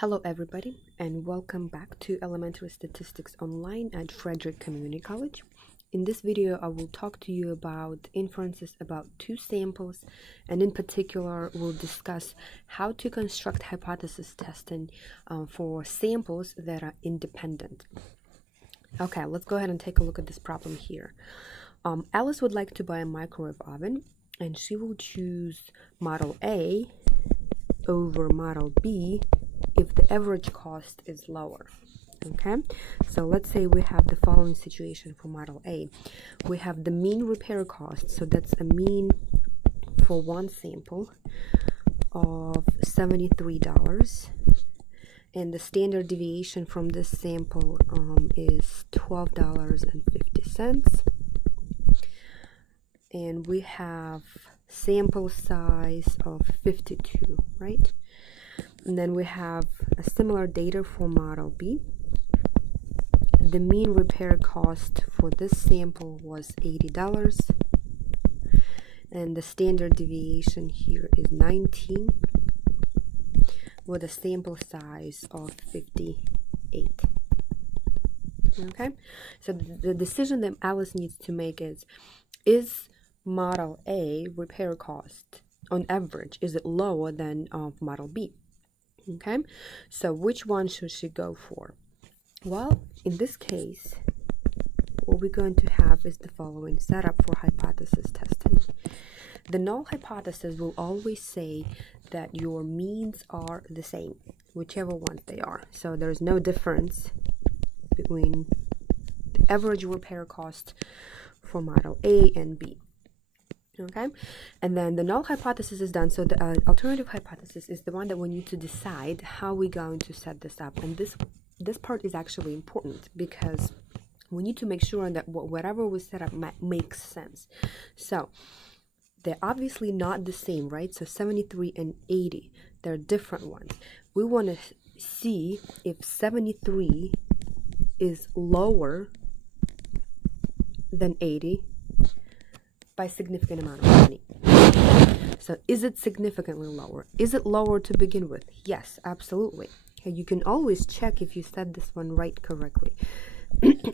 Hello everybody and welcome back to Elementary Statistics Online at Frederick Community College. In this video I will talk to you about inferences about two samples, and in particular we'll discuss how to construct hypothesis testing for samples that are independent. Okay, let's go ahead and take a look at this problem here. Alice would like to buy a microwave oven, and she will choose model A over model B if the average cost is lower. Okay, so let's say we have the following situation for model A. We have the mean repair cost, so that's a mean for one sample of $73, and the standard deviation from this sample is $12.50, and we have sample size of 52, right? And then we have a similar data for model B. The mean repair cost for this sample was $80, and the standard deviation here is 19 with a sample size of 58. Okay, so the decision that Alice needs to make is model A repair cost on average, is it lower than model B? Okay, so which one should she go for? Well, in this case, what we're going to have is the following setup for hypothesis testing. The null hypothesis will always say that your means are the same, whichever ones they are. So there's no difference between the average repair cost for model A and B. Okay, and then the null hypothesis is done. So the alternative hypothesis is the one that we need to decide how we're going to set this up, and this part is actually important because we need to make sure that whatever we set up makes sense. So they're obviously not the same, right? So 73 and 80, they're different ones. We want to see if 73 is lower than 80 by significant amount of money. So is it significantly lower? Is it lower to begin with? Yes, absolutely. Okay, you can always check if you set this one right correctly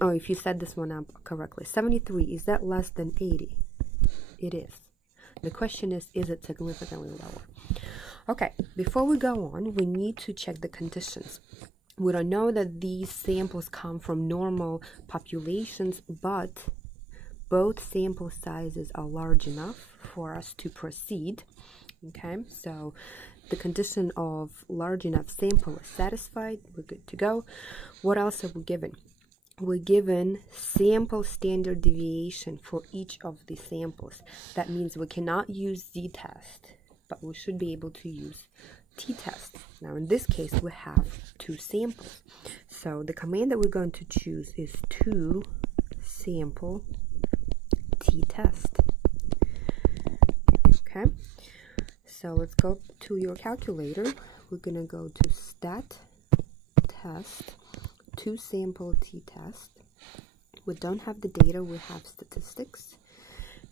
or if you set this one up correctly. 73, is that less than 80? It is. The question is it significantly lower? Okay, before we go on, we need to check the conditions. We don't know that these samples come from normal populations, but both sample sizes are large enough for us to proceed. Okay, so the condition of large enough sample is satisfied. We're good to go. What else are we given? We're given sample standard deviation for each of the samples. That means we cannot use z-test, but we should be able to use t-test. Now in this case we have two samples, so the command that we're going to choose is to sample t-test. Okay, so let's go to your calculator. We're gonna go to stat test to sample t-test. We don't have the data, we have statistics,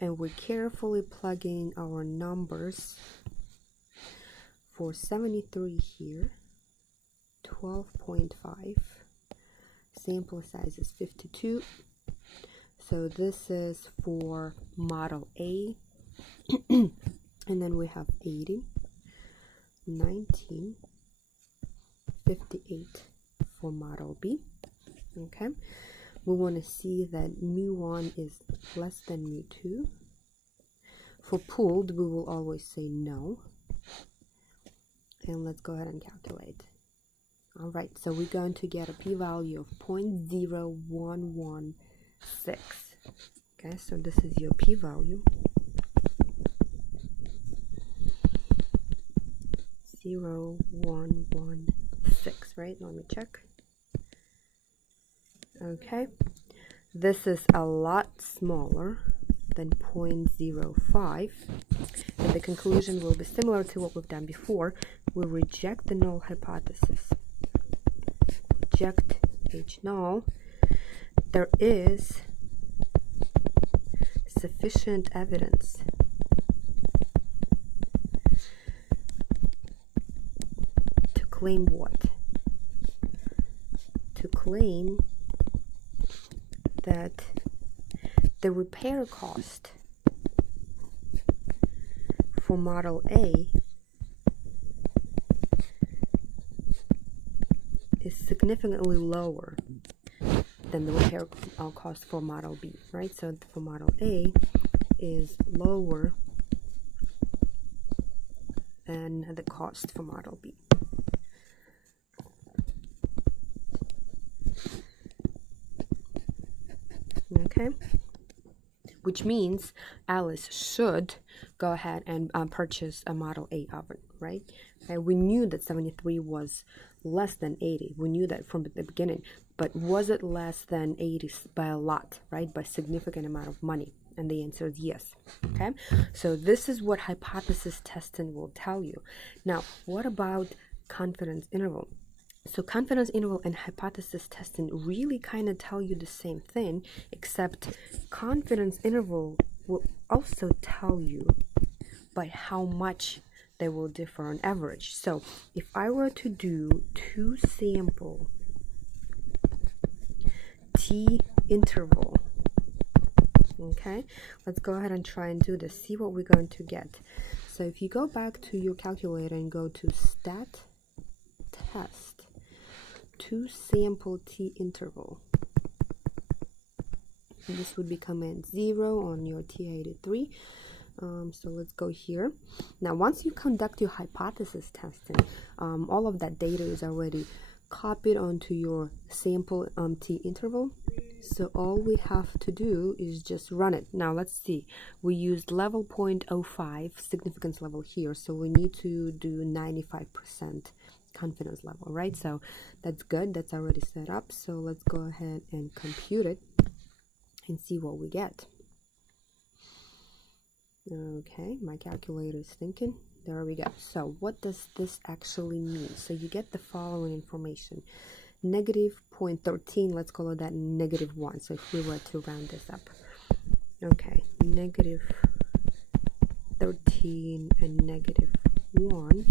and we're carefully plugging our numbers. For 73 here, 12.5, sample size is 52. So this is for model A, and then we have 80, 19, 58 for model B. Okay, we want to see that mu1 is less than mu2. For pooled, we will always say no. And let's go ahead and calculate. All right, so we're going to get a p-value of 0.0116. Okay, so this is your p-value. 0.0116, right? Let me check. Okay, this is a lot smaller than 0.05, and the conclusion will be similar to what we've done before. We reject the null hypothesis. Reject H null. There is sufficient evidence to claim what? claim that the repair cost for model A is significantly lower than the repair cost for model B, right? So for model A is lower than the cost for model B. Okay, which means Alice should go ahead and purchase a model A oven, right? Okay, we knew that 73 was less than 80. We knew that from the beginning, but was it less than 80 by a lot, right? By significant amount of money? And the answer is yes. Okay, so this is what hypothesis testing will tell you. Now, what about confidence interval? So confidence interval and hypothesis testing really kind of tell you the same thing, except confidence interval will also tell you by how much they will differ on average. So if I were to do 2 sample t interval, okay, let's go ahead and try and do this, see what we're going to get. So if you go back to your calculator and go to stat test 2 sample t interval, and this would be command 0 on your T83. So let's go here. Now once you conduct your hypothesis testing, all of that data is already copied onto your sample t interval. So all we have to do is just run it. Now let's see, we used level 0.05 significance level here, so we need to do 95% confidence level, right? So that's good, that's already set up. So let's go ahead and compute it and see what we get. Okay, my calculator is thinking. There we go. So what does this actually mean? So you get the following information. Negative 0.13, let's call it that negative 1. So if we were to round this up. Okay, negative 13 and negative 1.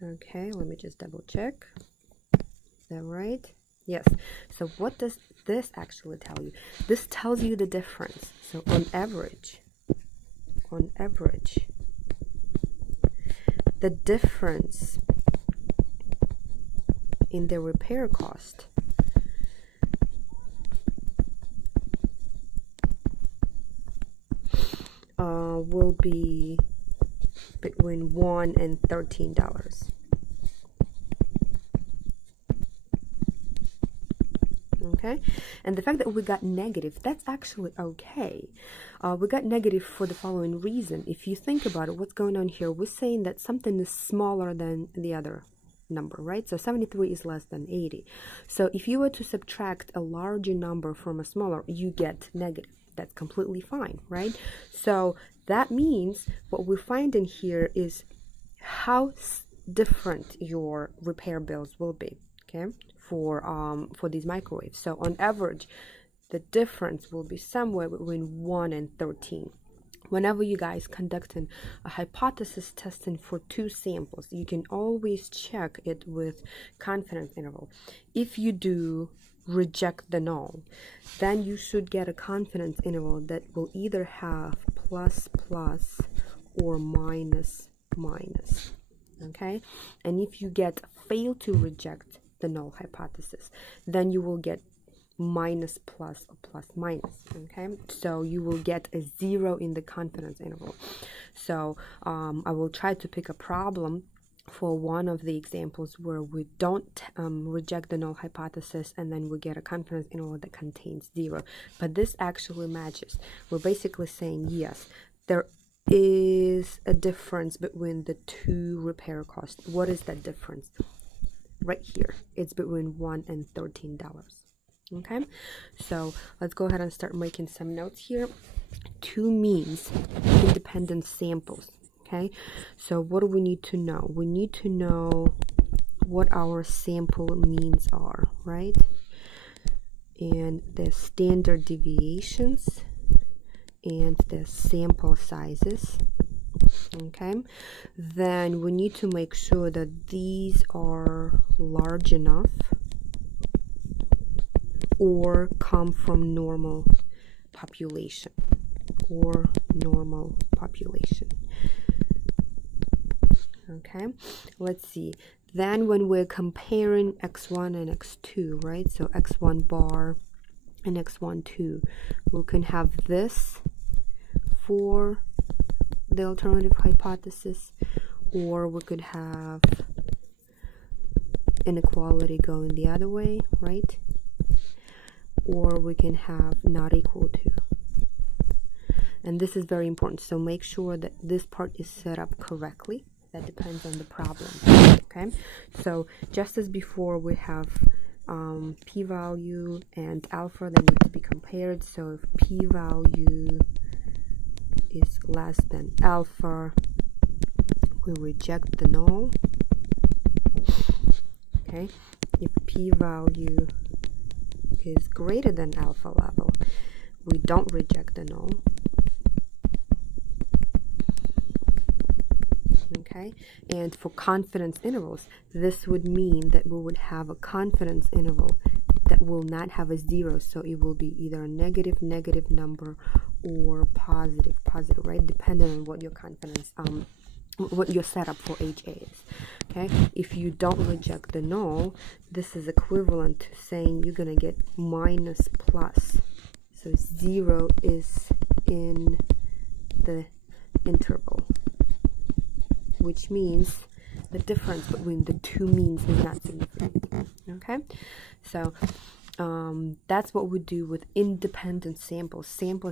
Okay, let me just double check. Is that right? Yes. So what does this actually tell you? This tells you the difference. So on average, the difference in the repair cost will be between $1 and $13. Okay, and the fact that we got negative, that's actually okay. We got negative for the following reason. If you think about it, what's going on here? We're saying that something is smaller than the other number, right? So 73 is less than 80. So if you were to subtract a larger number from a smaller, you get negative. That's completely fine, right? So that means what we're finding here is how different your repair bills will be, okay, for these microwaves. So on average, the difference will be somewhere between 1 and 13. Whenever you guys conducting a hypothesis testing for 2 samples, you can always check it with confidence interval. If you do reject the null, then you should get a confidence interval that will either have plus plus or minus minus. Okay, and if you fail to reject the null hypothesis, then you will get minus plus or plus minus. Okay, so you will get a 0 in the confidence interval. So I will try to pick a problem for one of the examples where we don't reject the null hypothesis and then we get a confidence interval that contains 0, but this actually matches. We're basically saying yes, there is a difference between the 2 repair costs. What is that difference? Right here, it's between $1 and $13. Okay, so let's go ahead and start making some notes here. 2 means independent samples. Okay, so what do we need to know? We need to know what our sample means are, right? And the standard deviations and the sample sizes. Okay, then we need to make sure that these are large enough or come from normal population, or normal population. Okay, let's see. Then when we're comparing x1 and x2, right? So x1 bar and x1 2, we can have this for the alternative hypothesis, or we could have inequality going the other way, right? Or we can have not equal to. And this is very important, so make sure that this part is set up correctly. That depends on the problem. Okay, so just as before, we have p-value and alpha that need to be compared. So if p-value is less than alpha, we reject the null. Okay, if p-value is greater than alpha level, we don't reject the null. Okay, and for confidence intervals, this would mean that we would have a confidence interval that will not have a zero, so it will be either a negative number or positive, right? Depending on what your confidence, what your setup for HA is. Okay, if you don't reject the null, this is equivalent to saying you're gonna get minus plus. So 0 is in the interval, which means the difference between the two means is not significant. Okay, so that's what we do with independent samples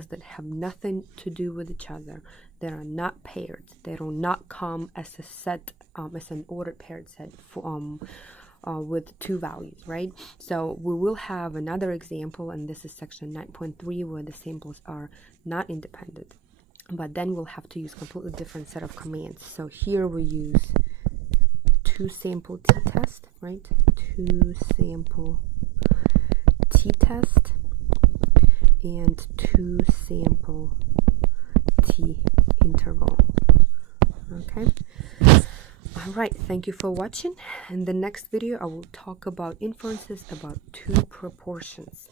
that have nothing to do with each other, that are not paired, they do not come as a set, as an ordered paired set for, with two values, right? So we will have another example, and this is section 9.3, where the samples are not independent, but then we'll have to use completely different set of commands. So here we use two sample t-test, right? Two sample t-test and two sample t-interval. Okay. All right, thank you for watching. In the next video, I will talk about inferences about two proportions.